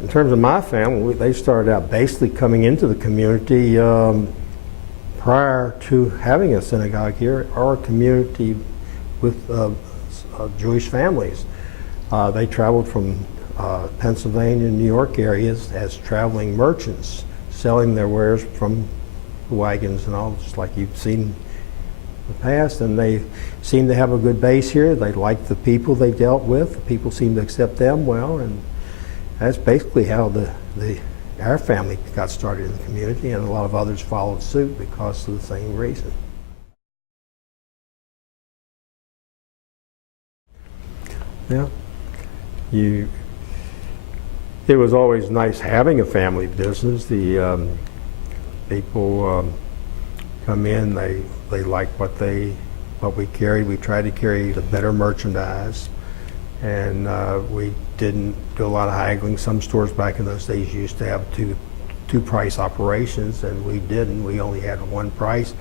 in terms of my family, they started out basically coming into the community prior to having a synagogue here, or a community with Jewish families. They traveled from Pennsylvania and New York areas as traveling merchants, selling their wares from the wagons and all, just like you've seen in the past. And they seemed to have a good base here. They liked the people they dealt with. The people seemed to accept them well, and that's basically how our family got started in the community, and a lot of others followed suit because of the same reason. Yeah, it was always nice having a family business. The people come in, they like what we carried. We tried to carry the better merchandise, and we didn't do a lot of haggling. Some stores back in those days used to have two price operations, and we didn't. We only had one price.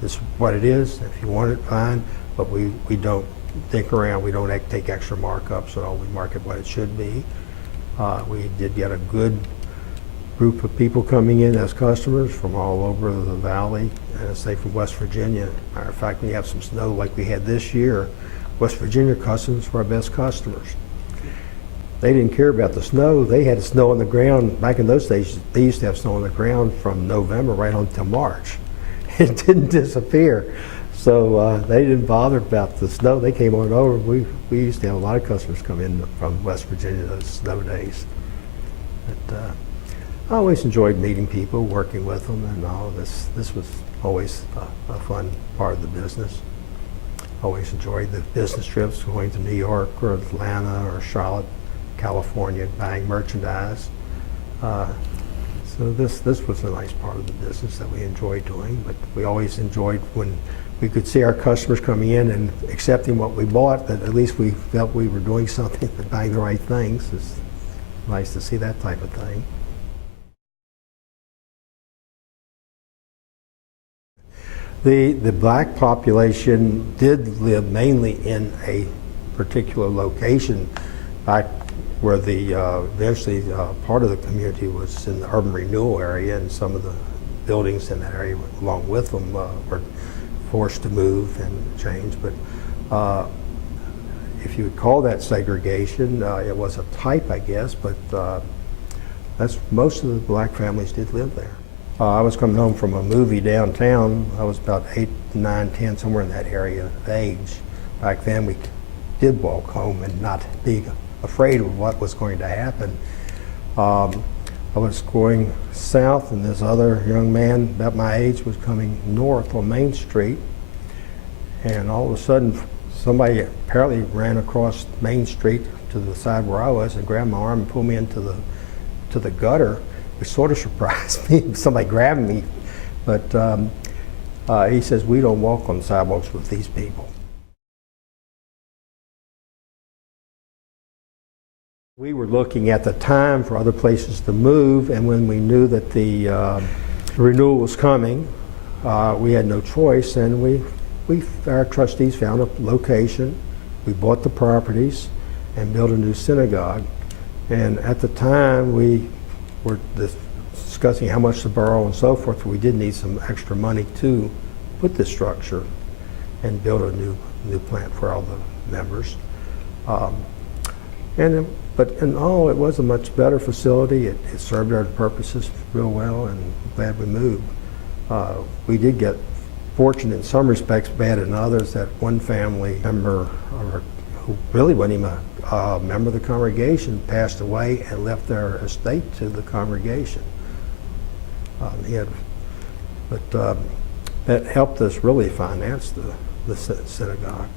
This is what it is. If you want it, fine, but we don't think around. We don't take extra markups at all. We mark it what it should be. We did get a good group of people coming in as customers from all over the valley, and say from West Virginia. Matter of fact, when you have some snow like we had this year, West Virginia customers were our best customers. They didn't care about the snow. They had snow on the ground. Back in those days, they used to have snow on the ground from November right on to March. It didn't disappear. So they didn't bother about the snow. They came on over. We used to have a lot of customers come in from West Virginia those snow days. But I always enjoyed meeting people, working with them, and all this. This was always a fun part of the business. Always enjoyed the business trips, going to New York or Atlanta or Charlotte, California, buying merchandise. So this was a nice part of the business that we enjoyed doing. But we always enjoyed when we could see our customers coming in and accepting what we bought, that at least we felt we were doing something and buying the right things. It's nice to see that type of thing. The black population did live mainly in a particular location, back where eventually part of the community was in the urban renewal area, and some of the buildings in that area along with them were forced to move and change. But if you would call that segregation, it was a type, I guess, but that's most of the black families did live there. I was coming home from a movie downtown. I was about 8, 9, 10, somewhere in that area of age. Back then we did walk home and not be afraid of what was going to happen. I was going south, and this other young man about my age was coming north on Main Street, and all of a sudden somebody apparently ran across Main Street to the side where I was and grabbed my arm and pulled me into the gutter. It sort of surprised me, somebody grabbing me, but he says, "We don't walk on sidewalks with these people." We were looking at the time for other places to move, and when we knew that the renewal was coming, we had no choice, and our trustees found a location. We bought the properties and built a new synagogue. And at the time, we were discussing how much to borrow and so forth. We did need some extra money to put this structure and build a new plant for all the members. But in all, it was a much better facility. It served our purposes real well, and I'm glad we moved. We did get fortunate in some respects, bad in others, that one family member, who really wasn't even a member of the congregation, passed away and left their estate to the congregation. That helped us really finance the synagogue.